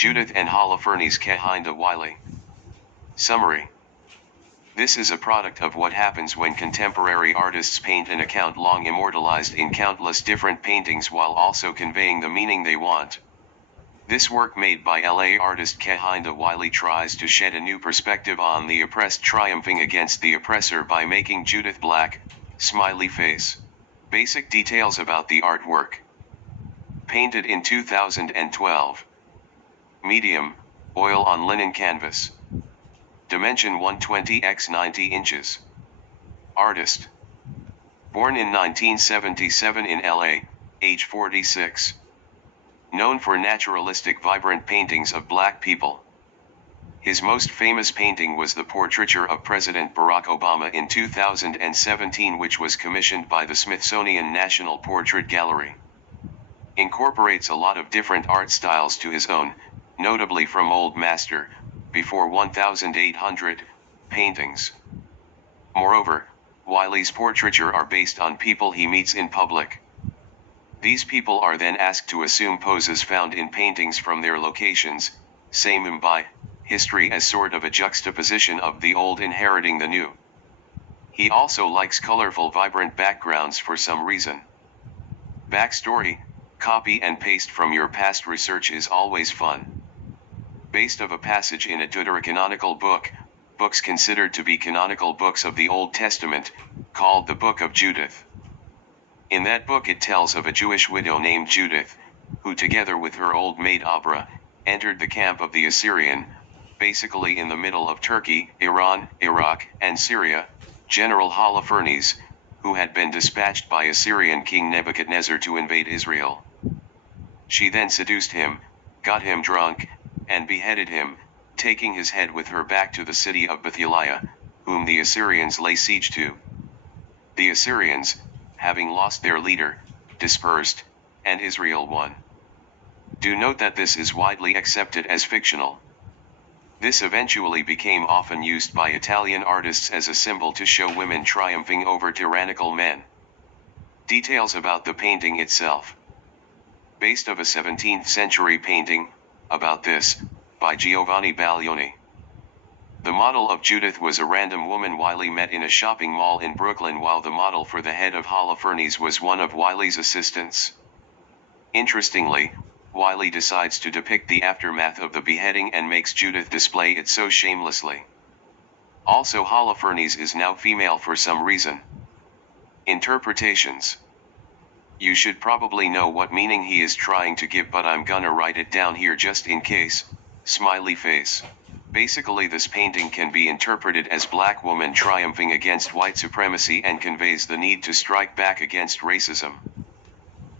Judith and Holofernes Kehinda Wiley. Summary. This is a product of what happens when contemporary artists paint an account long immortalized in countless different paintings while also conveying the meaning they want. This work made by LA artist Kehinda Wiley tries to shed a new perspective on the oppressed triumphing against the oppressor by making Judith black, smiley face. Basic details about the artwork. Painted in 2012. Medium, oil on linen canvas. Dimension 120 x 90 inches. Artist. Born in 1977 in LA, age 46. Known for naturalistic vibrant paintings of black people. His most famous painting was the portraiture of President Barack Obama in 2017, which was commissioned by the Smithsonian National Portrait Gallery. Incorporates a lot of different art styles to his own, notably from Old Master, before 1800, paintings. Moreover, Wiley's portraiture are based on people he meets in public. These people are then asked to assume poses found in paintings from their locations, same by history as sort of a juxtaposition of the old inheriting the new. He also likes colorful vibrant backgrounds for some reason. Backstory, copy and paste from your past research is always fun. Based of a passage in a deuterocanonical book, books considered to be canonical books of the Old Testament, called the Book of Judith. In that book it tells of a Jewish widow named Judith, who together with her old maid Abra, entered the camp of the Assyrian, basically in the middle of Turkey, Iran, Iraq, and Syria, General Holofernes, who had been dispatched by Assyrian King Nebuchadnezzar to invade Israel. She then seduced him, got him drunk, and beheaded him, taking his head with her back to the city of Bethlehem, whom the Assyrians lay siege to. The Assyrians, having lost their leader, dispersed, and Israel won. Do note that this is widely accepted as fictional. This eventually became often used by Italian artists as a symbol to show women triumphing over tyrannical men. Details about the painting itself. Based of a 17th century painting, About This, by Giovanni Baglioni. The model of Judith was a random woman Wiley met in a shopping mall in Brooklyn, while the model for the head of Holofernes was one of Wiley's assistants. Interestingly, Wiley decides to depict the aftermath of the beheading and makes Judith display it so shamelessly. Also, Holofernes is now female for some reason. Interpretations. You should probably know what meaning he is trying to give, but I'm gonna write it down here just in case. Smiley face. Basically, this painting can be interpreted as black woman triumphing against white supremacy and conveys the need to strike back against racism.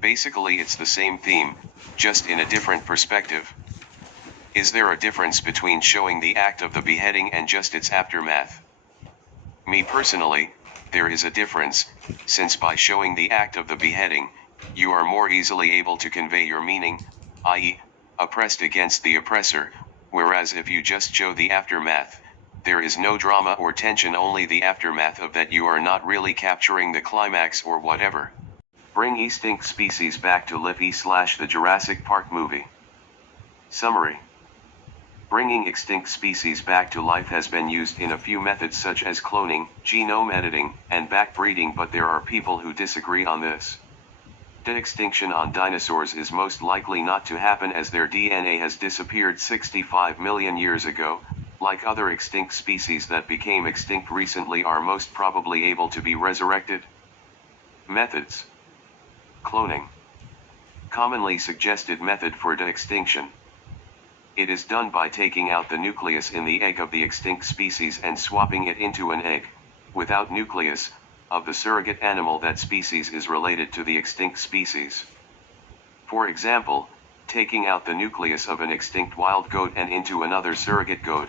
Basically, it's the same theme, just in a different perspective. Is there a difference between showing the act of the beheading and just its aftermath? Me personally, there is a difference, since by showing the act of the beheading, you are more easily able to convey your meaning, i.e., oppressed against the oppressor, whereas if you just show the aftermath, there is no drama or tension, only the aftermath of that. You are not really capturing the climax or whatever. Bring extinct species back to life / the Jurassic Park movie. Summary. Bringing extinct species back to life has been used in a few methods such as cloning, genome editing, and backbreeding, but there are people who disagree on this. De-extinction on dinosaurs is most likely not to happen, as their DNA has disappeared 65 million years ago. Like other extinct species that became extinct recently, are most probably able to be resurrected. Methods. Cloning. Commonly suggested method for de-extinction. It is done by taking out the nucleus in the egg of the extinct species and swapping it into an egg, without nucleus, of the surrogate animal that species is related to the extinct species. For example, taking out the nucleus of an extinct wild goat and into another surrogate goat,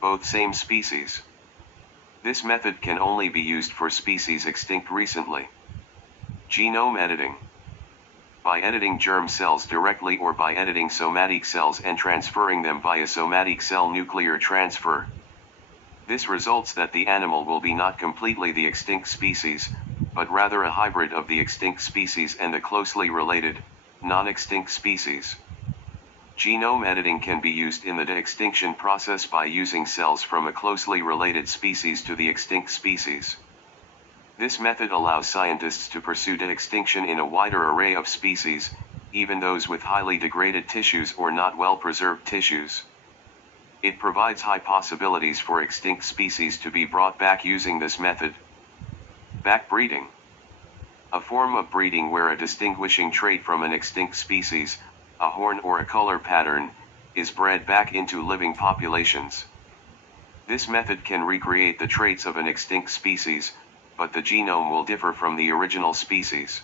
both same species. This method can only be used for species extinct recently. Genome editing. By editing germ cells directly or by editing somatic cells and transferring them via somatic cell nuclear transfer. This results that the animal will be not completely the extinct species, but rather a hybrid of the extinct species and the closely related, non-extinct species. Genome editing can be used in the de-extinction process by using cells from a closely related species to the extinct species. This method allows scientists to pursue de-extinction in a wider array of species, even those with highly degraded tissues or not well-preserved tissues. It provides high possibilities for extinct species to be brought back using this method. Backbreeding. A form of breeding where a distinguishing trait from an extinct species, a horn or a color pattern, is bred back into living populations. This method can recreate the traits of an extinct species, but the genome will differ from the original species.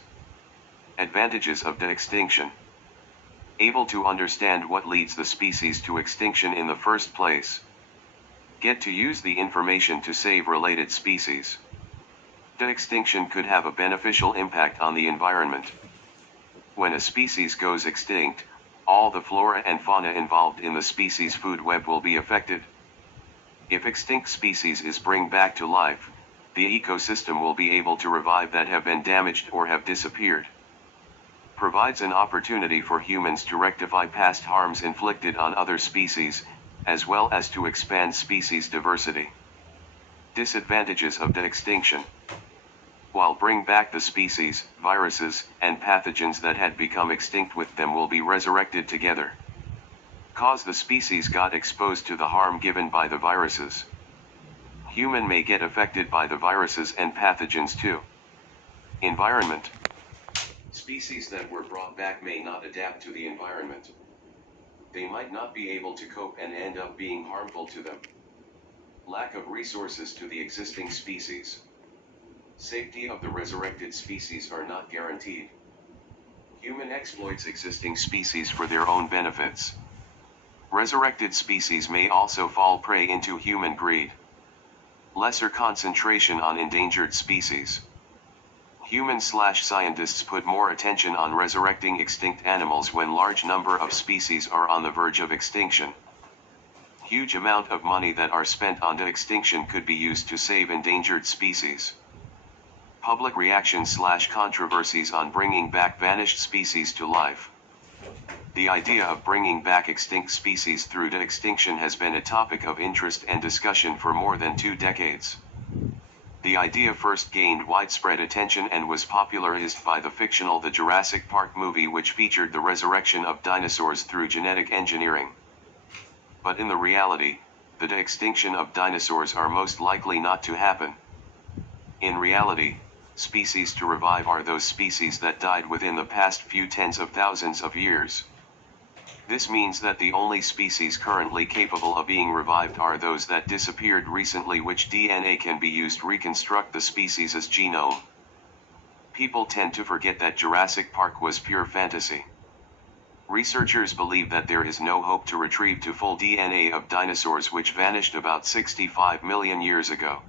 Advantages of de-extinction. Able to understand what leads the species to extinction in the first place. Get to use the information to save related species. De-extinction could have a beneficial impact on the environment. When a species goes extinct, all the flora and fauna involved in the species' food web will be affected. If extinct species is bring back to life, the ecosystem will be able to revive that have been damaged or have disappeared. Provides an opportunity for humans to rectify past harms inflicted on other species, as well as to expand species diversity. Disadvantages of de-extinction. While bring back the species, viruses, and pathogens that had become extinct with them will be resurrected together. Cause the species got exposed to the harm given by the viruses. Human may get affected by the viruses and pathogens too. Environment. Species that were brought back may not adapt to the environment. They might not be able to cope and end up being harmful to them. Lack of resources to the existing species. Safety of the resurrected species are not guaranteed. Human exploits existing species for their own benefits. Resurrected species may also fall prey into human greed. Lesser concentration on endangered species. Humans/scientists put more attention on resurrecting extinct animals when large number of species are on the verge of extinction. Huge amount of money that are spent on de-extinction could be used to save endangered species. Public reactions/controversies on bringing back vanished species to life. The idea of bringing back extinct species through de-extinction has been a topic of interest and discussion for more than 2 decades. The idea first gained widespread attention and was popularized by the fictional The Jurassic Park movie, which featured the resurrection of dinosaurs through genetic engineering. But in the reality, the de-extinction of dinosaurs are most likely not to happen. In reality, species to revive are those species that died within the past few tens of thousands of years. This means that the only species currently capable of being revived are those that disappeared recently, which DNA can be used to reconstruct the species' genome. People tend to forget that Jurassic Park was pure fantasy. Researchers believe that there is no hope to retrieve the full DNA of dinosaurs which vanished about 65 million years ago.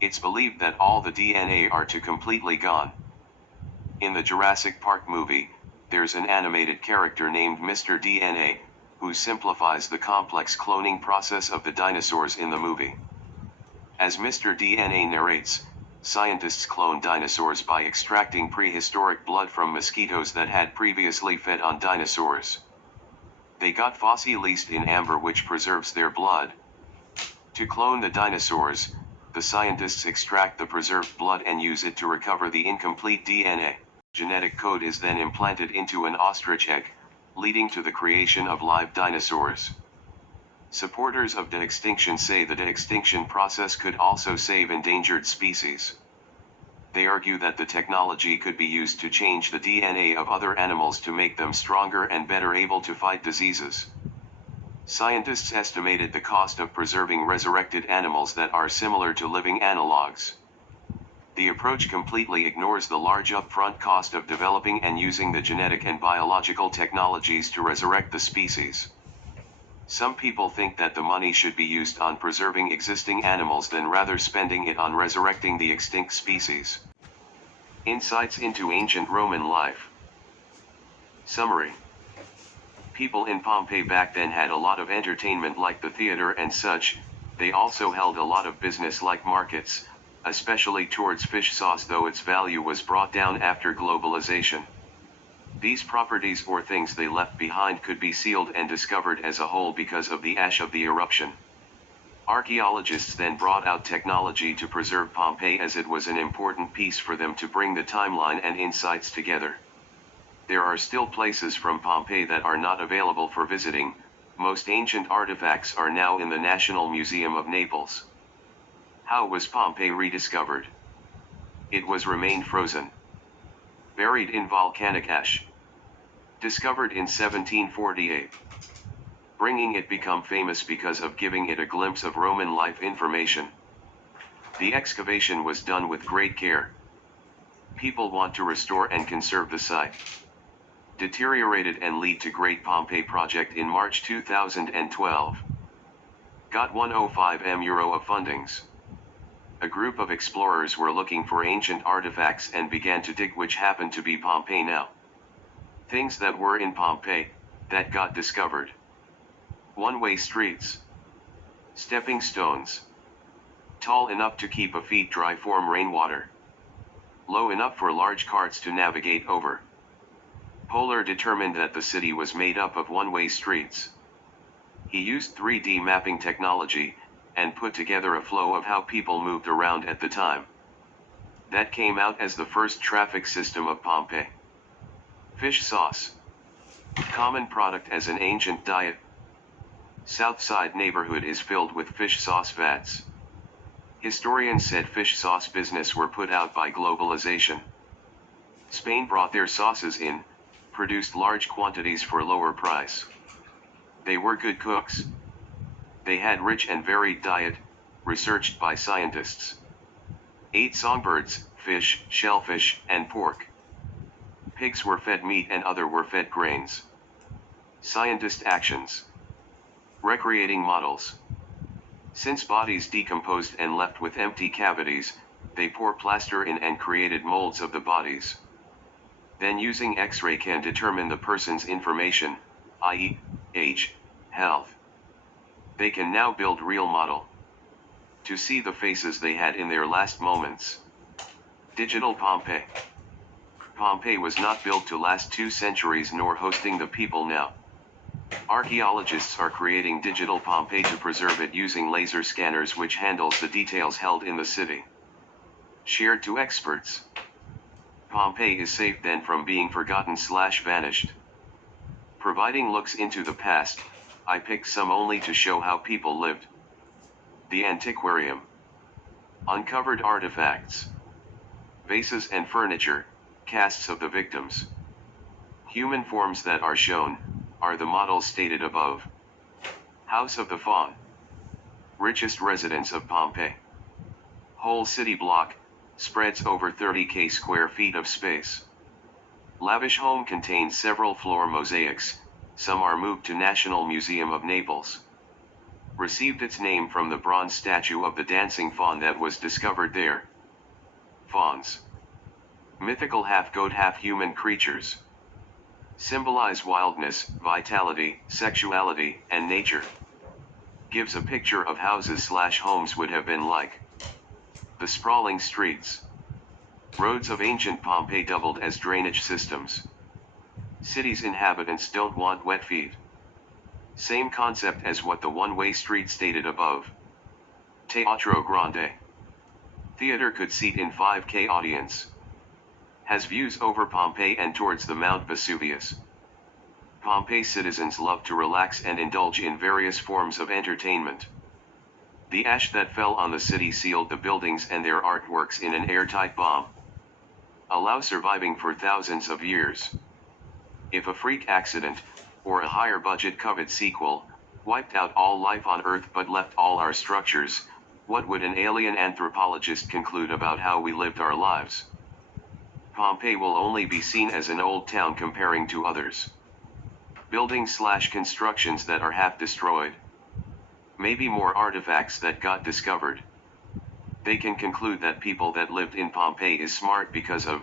It's believed that all the DNA are completely gone. In the Jurassic Park movie, there's an animated character named Mr. DNA, who simplifies the complex cloning process of the dinosaurs in the movie. As Mr. DNA narrates, scientists cloned dinosaurs by extracting prehistoric blood from mosquitoes that had previously fed on dinosaurs. They got fossilized in amber, which preserves their blood. To clone the dinosaurs, the scientists extract the preserved blood and use it to recover the incomplete DNA. Genetic code is then implanted into an ostrich egg, leading to the creation of live dinosaurs. Supporters of de-extinction say the de-extinction process could also save endangered species. They argue that the technology could be used to change the DNA of other animals to make them stronger and better able to fight diseases. Scientists estimated the cost of preserving resurrected animals that are similar to living analogs. The approach completely ignores the large upfront cost of developing and using the genetic and biological technologies to resurrect the species. Some people think that the money should be used on preserving existing animals than rather spending it on resurrecting the extinct species. Insights into ancient Roman life. Summary. People in Pompeii back then had a lot of entertainment like the theater and such. They also held a lot of business like markets, especially towards fish sauce, though its value was brought down after globalization. These properties or things they left behind could be sealed and discovered as a whole because of the ash of the eruption. Archaeologists then brought out technology to preserve Pompeii, as it was an important piece for them to bring the timeline and insights together. There are still places from Pompeii that are not available for visiting. Most ancient artifacts are now in the National Museum of Naples. How was Pompeii rediscovered? It remained frozen, buried in volcanic ash. Discovered in 1748. Bringing it become famous because of giving it a glimpse of Roman life information. The excavation was done with great care. People want to restore and conserve the site. Deteriorated and lead to Great Pompeii project in March 2012. Got €105 of fundings. A group of explorers were looking for ancient artifacts and began to dig, which happened to be Pompeii now. Things that were in Pompeii, that got discovered. One-way streets. Stepping stones. Tall enough to keep a feet dry from rainwater. Low enough for large carts to navigate over. Polar determined that the city was made up of one-way streets. He used 3D mapping technology, and put together a flow of how people moved around at the time. That came out as the first traffic system of Pompeii. Fish sauce. Common product as an ancient diet. Southside neighborhood is filled with fish sauce vats. Historians said fish sauce business were put out by globalization. Spain brought their sauces in, produced large quantities for lower price. They were good cooks. They had rich and varied diet, researched by scientists. Ate songbirds, fish, shellfish, and pork. Pigs were fed meat and other were fed grains. Scientist actions. Recreating models. Since bodies decomposed and left with empty cavities, they pour plaster in and created molds of the bodies. Then using X-ray can determine the person's information, i.e., age, health. They can now build real model. To see the faces they had in their last moments. Digital Pompeii. Pompeii was not built to last 2 centuries nor hosting the people now. Archaeologists are creating digital Pompeii to preserve it using laser scanners, which handles the details held in the city. Shared to experts. Pompeii is safe then from being forgotten/vanished. Providing looks into the past, I picked some only to show how people lived. The Antiquarium. Uncovered artifacts. Vases and furniture, casts of the victims. Human forms that are shown, are the models stated above. House of the Faun. Richest residence of Pompeii. Whole city block, spreads over 30,000 square feet of space. Lavish home contains several floor mosaics, some are moved to National Museum of Naples. Received its name from the bronze statue of the dancing faun that was discovered there. Fauns. Mythical half-goat half-human creatures. Symbolize wildness, vitality, sexuality, and nature. Gives a picture of houses/homes would have been like. The sprawling streets. Roads of ancient Pompeii doubled as drainage systems. City's inhabitants don't want wet feet. Same concept as what the one-way street stated above. Teatro Grande. Theater could seat in 5K audience. Has views over Pompeii and towards the Mount Vesuvius. Pompeii citizens love to relax and indulge in various forms of entertainment. The ash that fell on the city sealed the buildings and their artworks in an airtight bomb. Allow surviving for thousands of years. If a freak accident, or a higher budget COVID sequel, wiped out all life on Earth but left all our structures, what would an alien anthropologist conclude about how we lived our lives? Pompeii will only be seen as an old town comparing to others. Buildings/constructions that are half destroyed. Maybe more artifacts that got discovered. They can conclude that people that lived in Pompeii is smart because of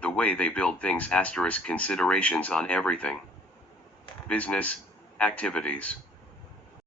the way they build things *considerations on everything. Business, activities.